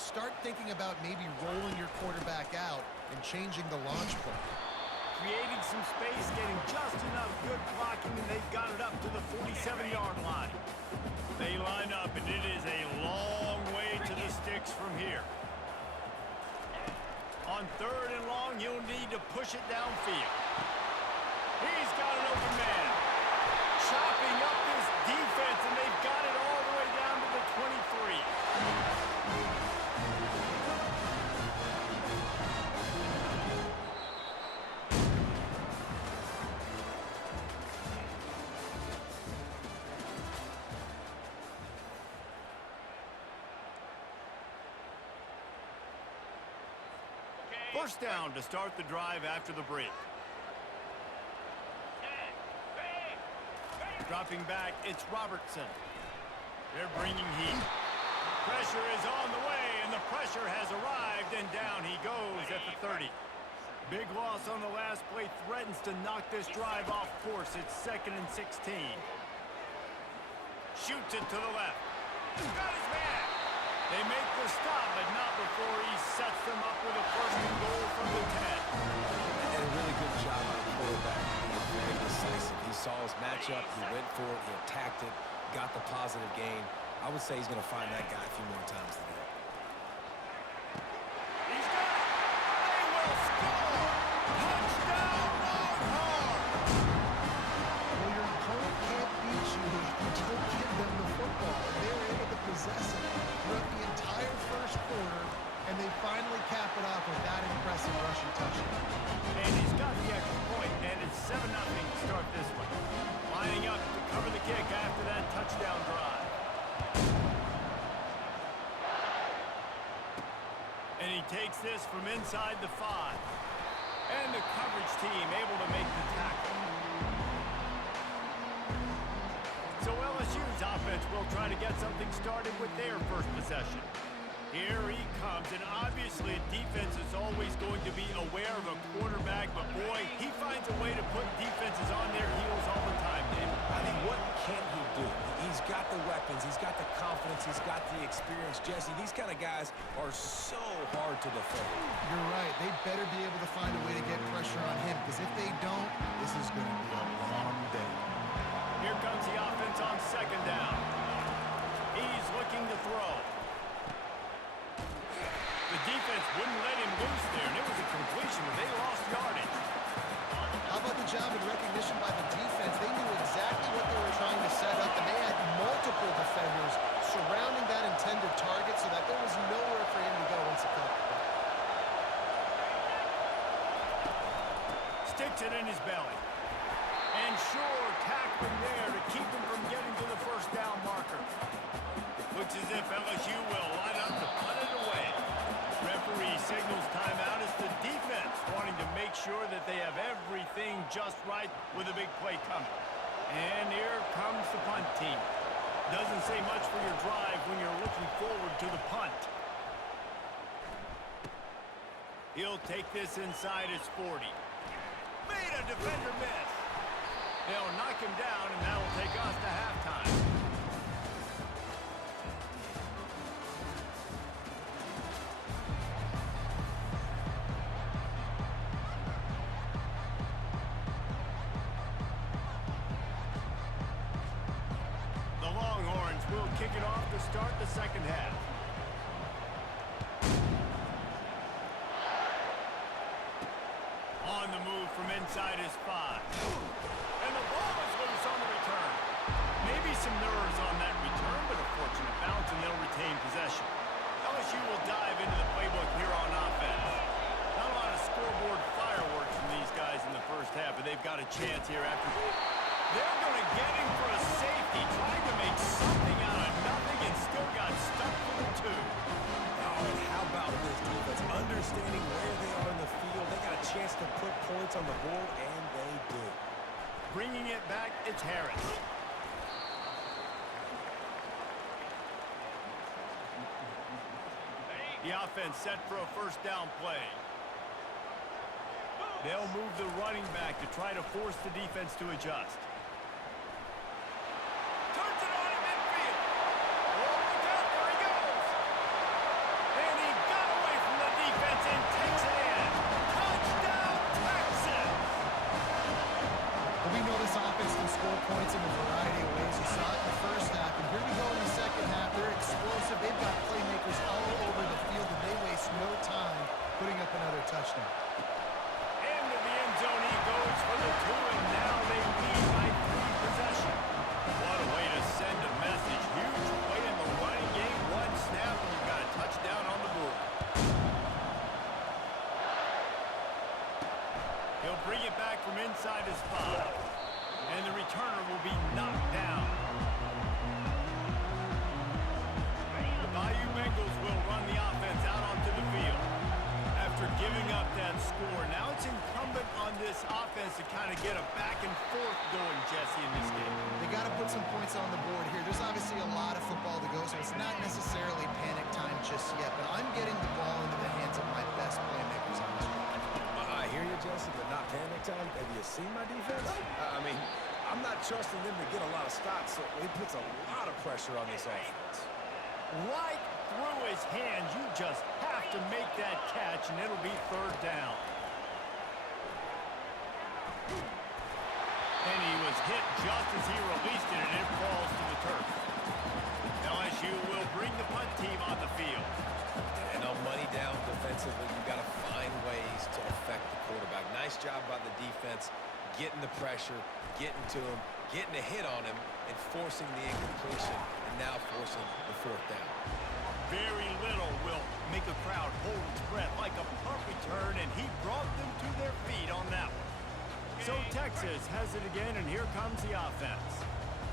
start thinking about maybe rolling your quarterback out and changing the launch play. Creating some space, getting just enough good blocking, and they've got it up to the 47-yard line. They line up, and it is a long way to the sticks from here. On 3rd and long, you'll need to push it downfield. He's got an open man. Chopping up this defense, and they've got it all the way down to the 23. First down to start the drive after the break. Dropping back, it's Robertson. They're bringing heat. Pressure is on the way, and the pressure has arrived, and down he goes at the 30. Big loss on the last play threatens to knock this drive off course. It's 2nd and 16. Shoots it to the left. Got his man. They make the stop, but not before he sets them up with a 1st and goal from the 10. And a really good job on the quarterback, being very decisive. He saw his matchup, he went for it, he attacked it, got the positive gain. I would say he's going to find that guy a few more times today. He's got it. They will score. Touchdown, Longhorns. Well, your opponent can't beat you if you don't give them the football. They were able to possess it throughout the entire 1st quarter, and they finally cap it off with that impressive rushing touchdown. And he's got the extra point, and it's 7-0 to start this one. Lining up to cover the kick after that touchdown drive. And he takes this from inside the 5. And the coverage team able to make the tackle. So LSU's offense will try to get something started with their first possession. Here he comes, and obviously defense is always going to be aware of a quarterback, but boy, he finds a way to put defenses on their heels all the time, David. I mean, what can he do? He's got the weapons, he's got the confidence, he's got the experience. Jesse, these kind of guys are so hard to defend. You're right. They better be able to find a way to get pressure on him, because if they don't, this is going to be a long day. Here comes the offense on 2nd down. He's looking to throw. The defense wouldn't let him loose there, and it was a completion, but they lost yardage. How about the job and recognition by the defense? They knew exactly what they were trying to set up, and they had multiple defenders surrounding that intended target so that there was nowhere for him to go once he caught the ball. Sticks it in his belly. And sure, tackling there to keep him from getting to the 1st down marker. Looks as if LSU will line up to punt it away. Referee signals timeout as the defense wanting to make sure that they have everything just right with a big play coming. And here comes the punt team. Doesn't say much for your drive when you're looking forward to the punt. He'll take this inside his 40. Made a defender miss. They'll knock him down, and that'll take us to halftime. The Longhorns will kick it off to start the 2nd half. On the move from inside his 5. And the ball is loose on the return. Maybe some nerves on that return, but a fortunate bounce, and they'll retain possession. LSU will dive into the playbook here on offense. Not a lot of scoreboard fireworks from these guys in the 1st half, but they've got a chance here after. They're going to get him for a safety, trying to make something out of nothing, and still got stuck for the 2. Oh, and how about this defense? Understanding where they are in the field, they got a chance to put points on the board, and they do. Bringing it back, it's Harris. The offense set for a 1st down play. They'll move the running back to try to force the defense to adjust. Turns it on in midfield. Oh, look out, there he goes. And touchdown. Into the end zone he goes for the 2, and now they lead by 3 possession. What a way to send a message. Huge play in the running game. 1 snap, and you've got a touchdown on the board. He'll bring it back from inside his 5, and the returner will be knocked down. The Bayou Bengals will run the offense out onto the field. After giving up that score, now it's incumbent on this offense to kind of get a back and forth going, Jesse, in this game. They got to put some points on the board here. There's obviously a lot of football to go, so it's not necessarily panic time just yet, but I'm getting the ball into the hands of my best playmakers on this drive. I hear you, Jesse, but not panic time. Have you seen my defense? I mean, I'm not trusting them to get a lot of stops, so it puts a lot of pressure on this offense. Right through his hands. You just have to make that catch, and it'll be 3rd down. And he was hit just as he released it, and it falls to the turf. LSU will bring the punt team on the field. And on money down defensively, you've got to find ways to affect the quarterback. Nice job by the defense, getting the pressure, getting to him, getting a hit on him, and forcing the incompletion, and now forcing the 4th down. Very little will make a crowd hold its breath like a punt return, and he brought them to their feet on that one. So Texas has it again, and here comes the offense.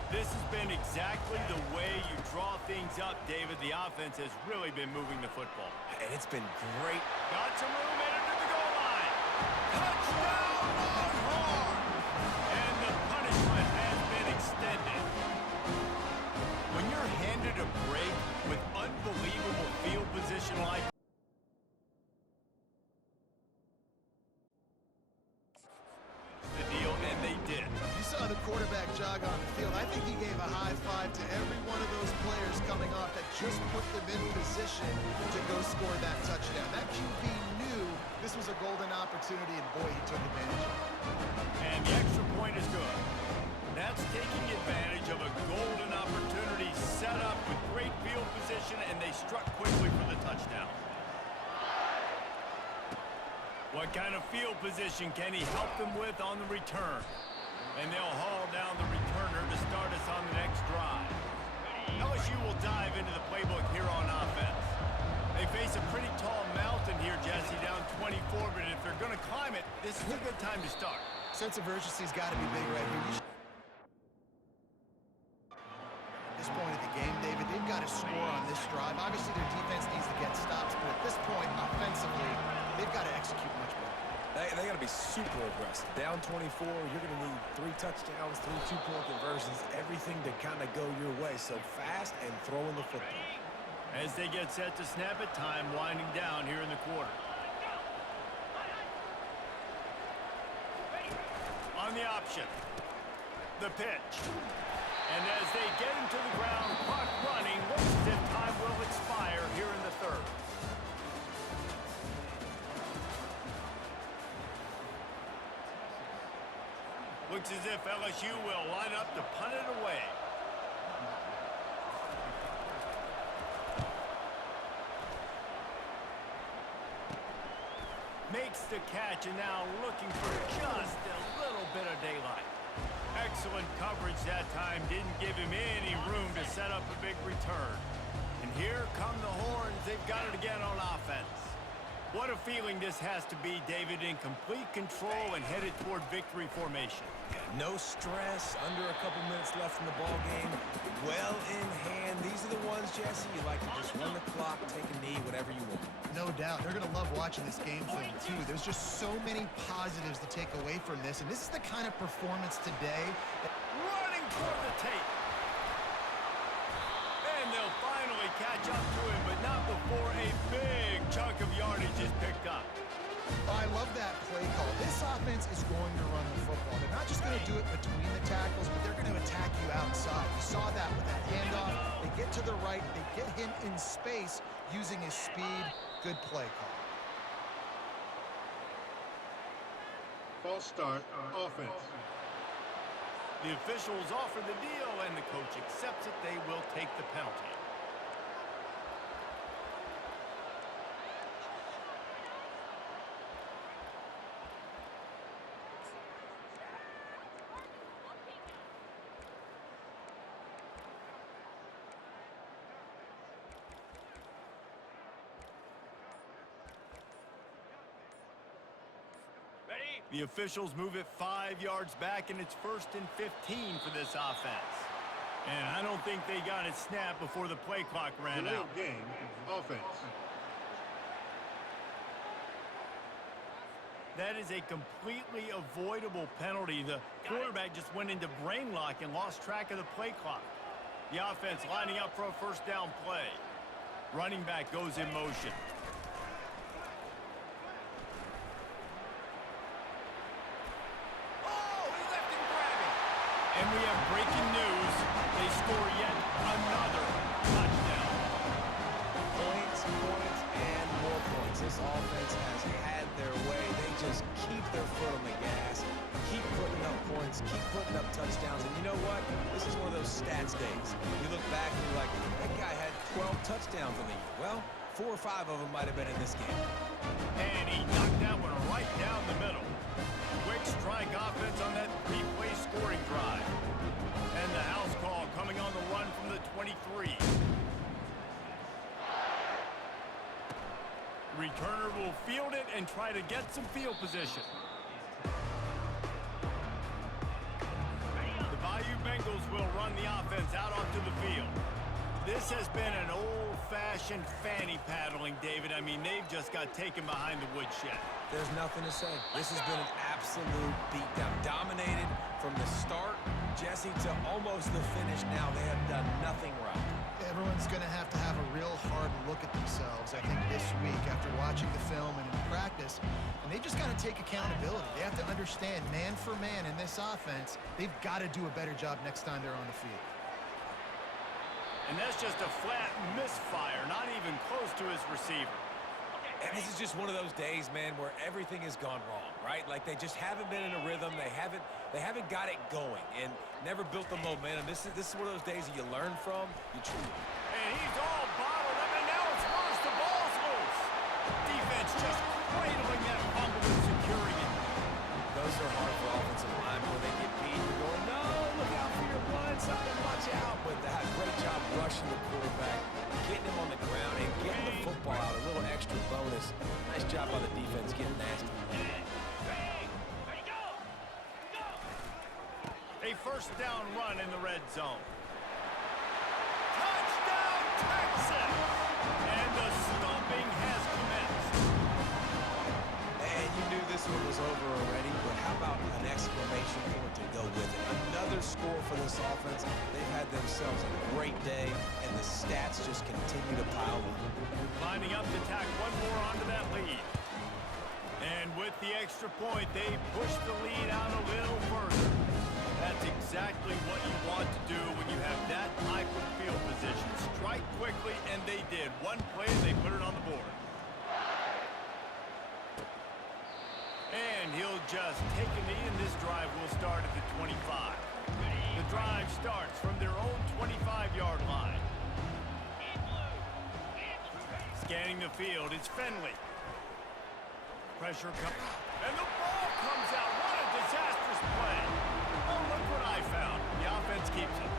This has been exactly the way you draw things up, David. The offense has really been moving the football. And it's been great. Got some room headed to the goal line. Touchdown, Longhorns! And the punishment has been extended. When you're handed a break with unbelievable field position like the deal, and they did. You saw the quarterback jog on the field. I think he gave a high five to every one of those players coming off that just put them in position to go score that touchdown. That QB knew this was a golden opportunity, and boy, he took advantage of it. And the extra point is good. That's taking advantage of a golden opportunity set up with great field position, and they struck quickly for the touchdown. What kind of field position can he help them with on the return? And they'll haul down the returner to start us on the next drive. LSU will dive into the playbook here on offense. They face a pretty tall mountain here, Jesse, down 24, but if they're going to climb it, this is a good time to start. Sense of urgency's got to be big right here. At this point of the game, David, they've got to score on this drive. Obviously, their defense needs to get stops, but at this point, offensively, they've got to execute much better. They got to be super aggressive. Down 24, you're going to need 3 touchdowns, 3 two-point conversions, everything to kind of go your way. So fast and throwing the football. As they get set to snap it, time winding down here in the quarter. On the option, the pitch. And as they get him to the ground, clock running, looks as if time will expire here in the 3rd. Looks as if LSU will line up to punt it away. Makes the catch, and now looking for just a little bit of daylight. Excellent coverage that time. Didn't give him any room to set up a big return. And here come the Horns. They've got it again on offense. What a feeling this has to be, David, in complete control and headed toward victory formation. Yeah, no stress, under a couple minutes left in the ball game. Well in hand. These are the ones, Jesse, you like to just run the clock, take a knee, whatever you want. No doubt. They're going to love watching this game film, too. There's just so many positives to take away from this, and this is the kind of performance today. Running toward the tape. And they'll finally catch up to him, but not before a big chunk of yardage is picked up. I love that play call. This offense is going to run the football. They're not just going to do it between the tackles, but they're going to attack you outside. You saw that with that handoff. They get to the right. They get him in space using his speed. Good play call. False start, offense. The officials offer the deal, and the coach accepts it. They will take the penalty. The officials move it 5 yards back, and it's 1st and 15 for this offense. And I don't think they got it snapped before the play clock ran Delay out. of game, offense. That is a completely avoidable penalty. The quarterback just went into brain lock and lost track of the play clock. The offense lining up for a first down play. Running back goes in motion. Oh, he left him grabbing. And we have breaking news. They score yet another touchdown. Points, points, and more points. This offense has had their way. They just keep their foot on the gas, keep putting up points, keep putting up touchdowns. And you know what? This is one of those stats days. You look back and you're like, that guy had 12 touchdowns in the year. Well, 4 or 5 of them might have been in this game. And he knocked that one right down the middle. Quick strike offense on that 3-play scoring drive. And the house call coming on the run from the 23. Returner will field it and try to get some field position. The Bayou Bengals will run the offense out onto the field. This has been an old-fashioned fanny paddling, David. I mean, they've just got taken behind the woodshed. There's nothing to say. This has been an absolute beatdown. Dominated from the start, Jesse, to almost the finish now. They have done nothing right. Everyone's going to have a real hard look at themselves, I think, this week after watching the film and in practice. And they just got to take accountability. They have to understand, man for man in this offense, they've got to do a better job next time they're on the field. And that's just a flat misfire, not even close to his receiver. And this is just one of those days, man, where everything has gone wrong, right? Like they just haven't been in a rhythm. They haven't got it going and never built the momentum. This is one of those days that you learn from. And he's all bottled up, and now it's worse. The ball's loose. Defense just cradling that fumble and securing it. Those are hard for offensive linemen when they get beat. You're going, no, look out for your blind side and watch out. But they had a great job rushing the quarterback, getting him on the ground, and getting the football out. A little extra bonus. Nice job by the defense getting nasty. A first down run in the red zone. Touchdown, Texas! And the stomping has commenced. And you knew this one was over already, but how about an exclamation point to go with it? Another score for this offense. They've had themselves a great day, and the stats just continue to pile up. Lining up to tack one more onto that lead. And with the extra point, they push the lead out a little further. That's exactly what you want to do when you have that type of field position. Strike quickly, and they did. One play, they put it on the board. And he'll just take a knee, and this drive will start at the 25. The drive starts from their own 25-yard line. Scanning the field, it's Finley. Pressure comes, and the ball comes out. What a disastrous play. Oh, look what I found. The offense keeps it.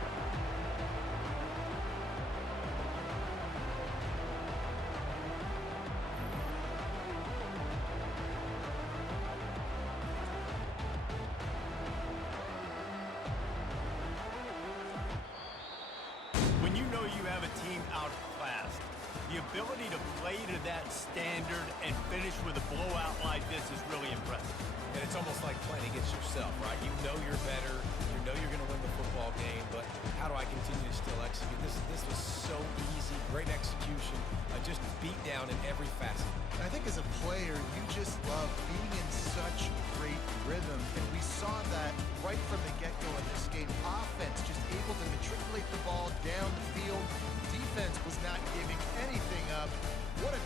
When you know you have a team outclassed, the ability to play to that standard and finish with a blowout like this is really impressive. And it's almost like playing against yourself, right? You know you're better. You know you're going to win the football game, but how do I continue to still execute? This was so easy. Great execution. Just beat down in every facet. And I think as a player, you just love being in such great rhythm. And we saw that right from the get-go in this game. Offense just able to matriculate the ball down the field. Defense was not giving anything up. What a